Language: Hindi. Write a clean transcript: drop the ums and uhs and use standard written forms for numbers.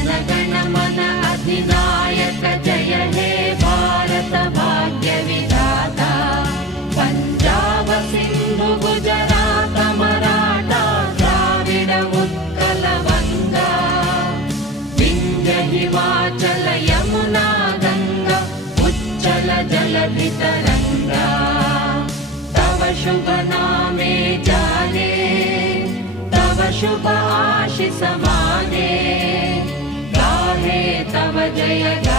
जनगण मन अधिनायक जय हे भारत भाग्य विधाता। पंजाब सिंधु गुजरात मराठा द्राविड उत्कल बंगा, विंध्य हिमाचल यमुना गंगा उच्चल जलधि तरंगा। तव शुभ नामे जाने, तव शुभ आशीष माने, गाहे तव जय